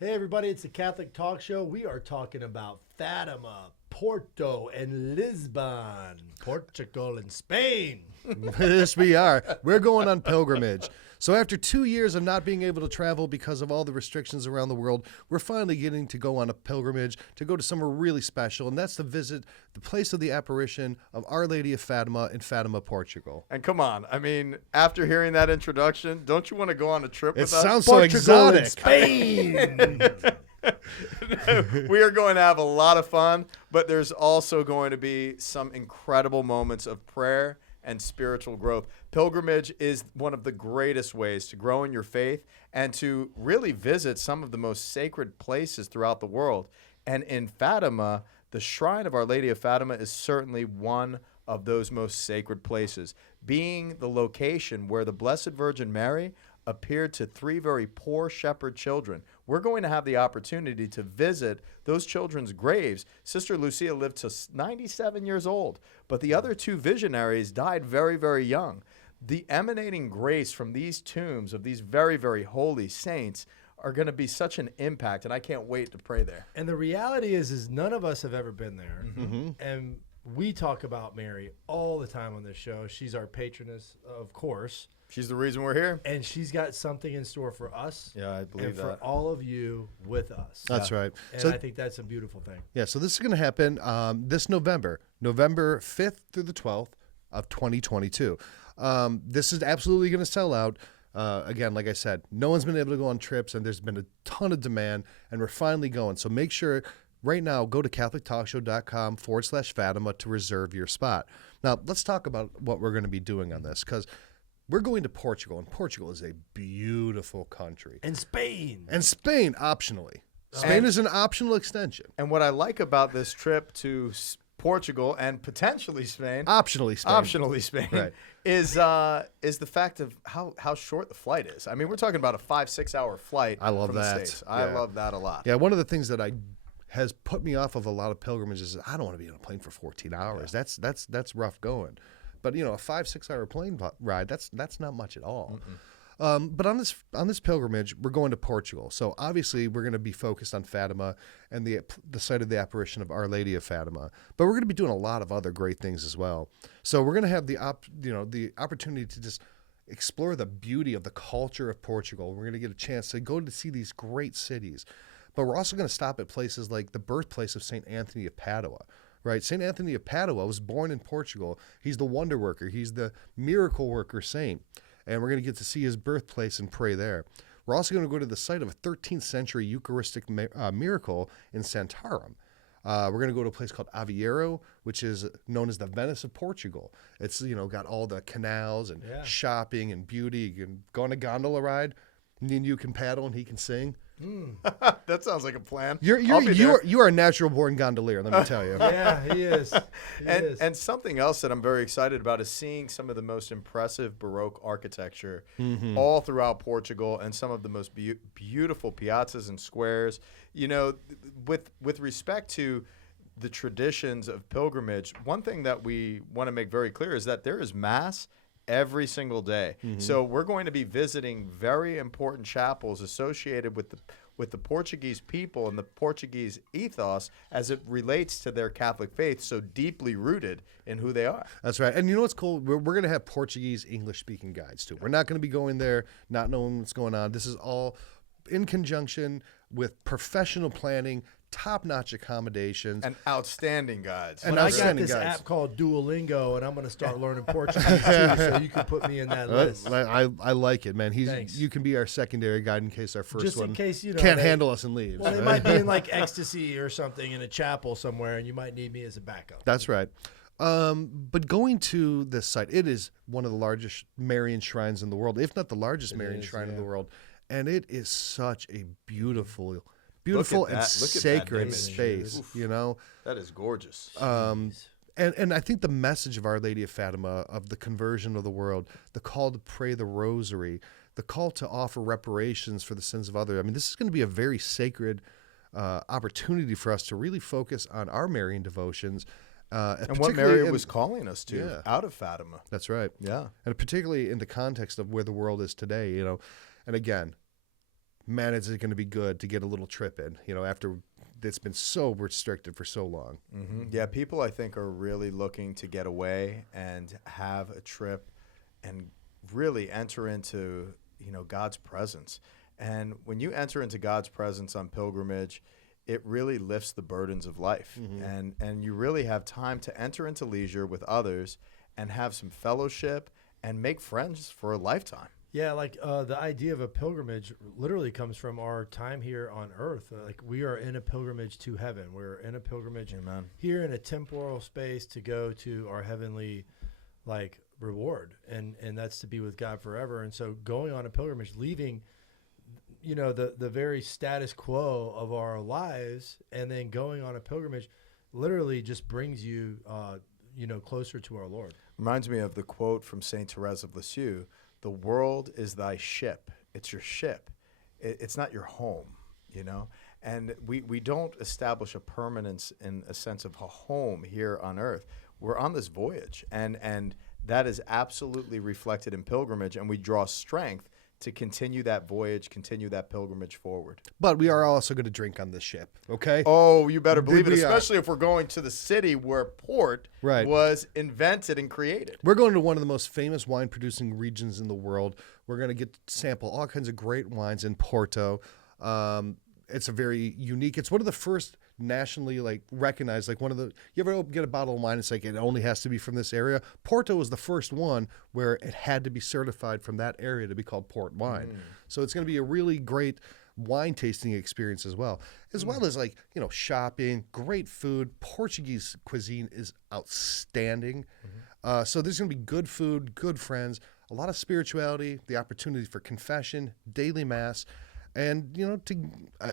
Hey everybody, it's the Catholic Talk Show. We are talking about Fatima, Porto, and Lisbon, Portugal and Spain. Yes, we are. We're going on pilgrimage. So after 2 years of not being able to travel because of all the restrictions around the world, we're finally getting to go on a pilgrimage to go to somewhere really special, and that's to visit the place of the apparition of Our Lady of Fatima in Fatima, Portugal. And come on, I mean, after hearing that introduction, don't you want to go on a trip with us? It sounds so Portugal exotic. and Spain. We are going to have a lot of fun, but there's also going to be some incredible moments of prayer and spiritual growth. Pilgrimage is one of the greatest ways to grow in your faith and to really visit some of the most sacred places throughout the world. And in Fatima, the shrine of Our Lady of Fatima is certainly one of those most sacred places, being the location where the Blessed Virgin Mary appeared to 3 very poor shepherd children. We're going to have the opportunity to visit those children's graves. Sister Lucia lived to 97 years old, but the other 2 visionaries died very, very young. The emanating grace from these tombs of these very, very holy saints are going to be such an impact, and I can't wait to pray there. And the reality is none of us have ever been there. Mm-hmm. And we talk about Mary all the time on this show. She's our patroness, of course. She's the reason we're here. And she's got something in store for us. Yeah, I believe and for that. all of you with us. That's right. And So, I think that's a beautiful thing. yeah, so this is going to happen this November 5th through the 12th of 2022. This is absolutely going to sell out. Again, like I said, no one's been able to go on trips, and there's been a ton of demand, and we're finally going. So make sure right now, go to CatholicTalkShow.com/Fatima to reserve your spot. Now, let's talk about what we're going to be doing on this, because we're going to Portugal, and Portugal is a beautiful country. And Spain. And Spain, optionally. Spain is an optional extension. And what I like about this trip to Portugal and potentially Spain, Optionally Spain. Right. is the fact of how short the flight is. I mean, we're talking about a 5-6 hour flight. I love from that. The States. I love that a lot. Yeah, one of the things that has put me off of a lot of pilgrimages is I don't want to be on a plane for 14 hours. Yeah. That's rough going. But a 5-6 hour plane ride, that's not much at all. But on this pilgrimage, we're going to Portugal. So obviously we're going to be focused on Fatima and the site of the apparition of Our Lady of Fatima. But we're going to be doing a lot of other great things as well. So we're going to have the opportunity to just explore the beauty of the culture of Portugal. We're going to get a chance to go to see these great cities. But we're also going to stop at places like the birthplace of St. Anthony of Padua. Right, St. Anthony of Padua was born in Portugal. He's the wonder worker. He's the miracle worker saint. And we're going to get to see his birthplace and pray there. We're also going to go to the site of a 13th century Eucharistic miracle in Santarem. We're going to go to a place called Aveiro, which is known as the Venice of Portugal. It's got all the canals and shopping and beauty. You can go on a gondola ride. Me and you can paddle and he can sing. That sounds like a plan. You are a natural born gondolier, let me tell you. Yeah, he is. And something else that I'm very excited about is seeing some of the most impressive Baroque architecture all throughout Portugal, and some of the most beautiful piazzas and squares. With respect to the traditions of pilgrimage, one thing that we want to make very clear is that there is Mass every single day. So we're going to be visiting very important chapels associated with the Portuguese people and the Portuguese ethos as it relates to their Catholic faith, so deeply rooted in who they are. That's right. And you know what's cool? We're going to have Portuguese English-speaking guides, too. We're not going to be going there not knowing what's going on. This is all in conjunction with professional planning, top-notch accommodations. And outstanding guides. And I got this app called Duolingo, and I'm going to start learning Portuguese, too, so you can put me in that list. I like it, man. Thanks. You can be our secondary guide in case our first Just one in case, can't handle us and leaves. Well, they might be in, like, ecstasy or something in a chapel somewhere, and you might need me as a backup. That's right. But going to this site, it is one of the largest Marian shrines in the world, if not the largest Marian shrine in the world. And it is such a beautiful and sacred space, That is gorgeous. And I think the message of Our Lady of Fatima, of the conversion of the world, the call to pray the rosary, the call to offer reparations for the sins of others. I mean, this is going to be a very sacred opportunity for us to really focus on our Marian devotions. And what Mary was calling us to out of Fatima. That's right. Yeah. And particularly in the context of where the world is today, And again, man, is it going to be good to get a little trip in, after it's been so restricted for so long. Mm-hmm. Yeah, people I think are really looking to get away and have a trip and really enter into, God's presence. And when you enter into God's presence on pilgrimage, it really lifts the burdens of life. Mm-hmm. And you really have time to enter into leisure with others and have some fellowship and make friends for a lifetime. Yeah, like the idea of a pilgrimage literally comes from our time here on earth. Like we are in a pilgrimage to heaven. We're in a pilgrimage here in a temporal space to go to our heavenly reward. And that's to be with God forever. And so going on a pilgrimage, leaving the very status quo of our lives and then going on a pilgrimage literally just brings you closer to our Lord. Reminds me of the quote from Saint Therese of Lisieux, "The world is thy ship." It's your ship. It's not your home, And we don't establish a permanence in a sense of a home here on earth. We're on this voyage, and that is absolutely reflected in pilgrimage, and we draw strength to continue that voyage, continue that pilgrimage forward. But we are also going to drink on this ship, okay? Oh, you better believe it, especially if we're going to the city where port was invented and created. We're going to one of the most famous wine-producing regions in the world. We're going to get to sample all kinds of great wines in Porto. It's a very unique, it's one of the first nationally recognized, you ever get a bottle of wine, it's it only has to be from this area. Porto was the first one where it had to be certified from that area to be called port wine. So it's going to be a really great wine tasting experience as well as shopping, great food. Portuguese cuisine is outstanding. So there's going to be good food, good friends, a lot of spirituality, the opportunity for confession, daily mass, and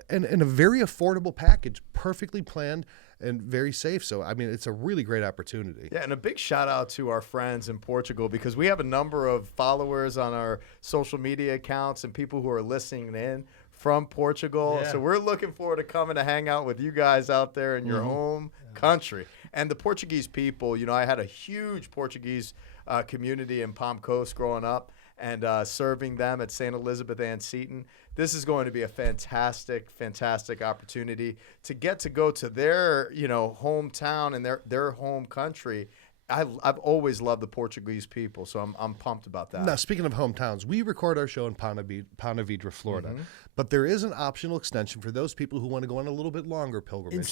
and a very affordable package, perfectly planned and very safe. So it's a really great opportunity. Yeah, and a big shout out to our friends in Portugal, because we have a number of followers on our social media accounts and people who are listening in from Portugal. Yeah. So we're looking forward to coming to hang out with you guys out there in your home country. And the Portuguese people, I had a huge Portuguese community in Palm Coast growing up, and serving them at St. Elizabeth Ann Seton. This is going to be a fantastic, fantastic opportunity to get to go to their, hometown and their home country. I've always loved the Portuguese people, so I'm pumped about that. Now, speaking of hometowns, we record our show in Ponte Vedra, Florida, but there is an optional extension for those people who want to go on a little bit longer pilgrimage. In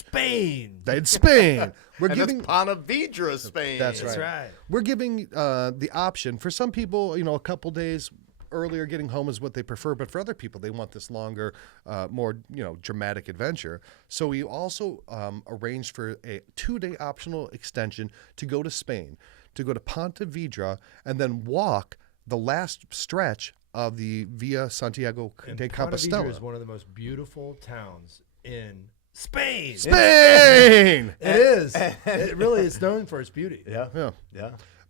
Spain. We're and giving that's Ponte Vedra, Spain. That's right. We're giving the option for some people, a couple days earlier getting home is what they prefer, but for other people, they want this longer, more dramatic adventure. So we also arranged for a 2-day optional extension to go to Spain, to go to Ponte Vedra, and then walk the last stretch of the Via Santiago de Compostela. Ponte Vedra is one of the most beautiful towns in Spain. Spain! It is. It really is known for its beauty. Yeah.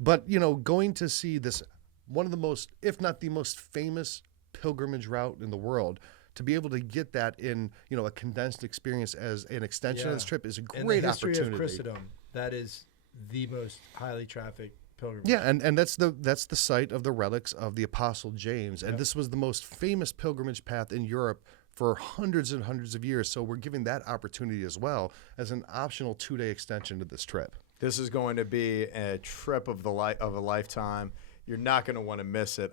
But, going to see this, one of the most, if not the most famous pilgrimage route in the world, to be able to get that in, a condensed experience as an extension of this trip is a great opportunity. In the history of Christendom, that is the most highly trafficked pilgrimage. Yeah, and that's the site of the relics of the Apostle James, and this was the most famous pilgrimage path in Europe for hundreds and hundreds of years. So we're giving that opportunity as well as an optional 2-day extension to this trip. This is going to be a trip of a lifetime. You're not going to want to miss it.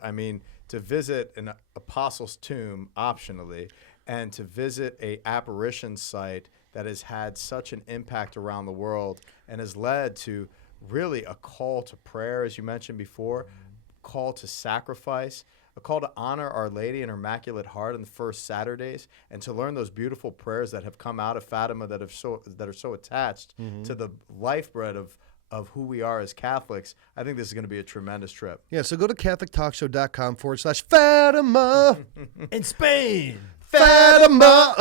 To visit an apostle's tomb optionally, and to visit a apparition site that has had such an impact around the world and has led to really a call to prayer, as you mentioned before, call to sacrifice, a call to honor Our Lady and her Immaculate Heart on the first Saturdays, and to learn those beautiful prayers that have come out of Fatima that are so attached to the lifeblood of who we are as Catholics. I think this is going to be a tremendous trip. Yeah, so go to CatholicTalkShow.com/Fatima. In Spain. Fatima.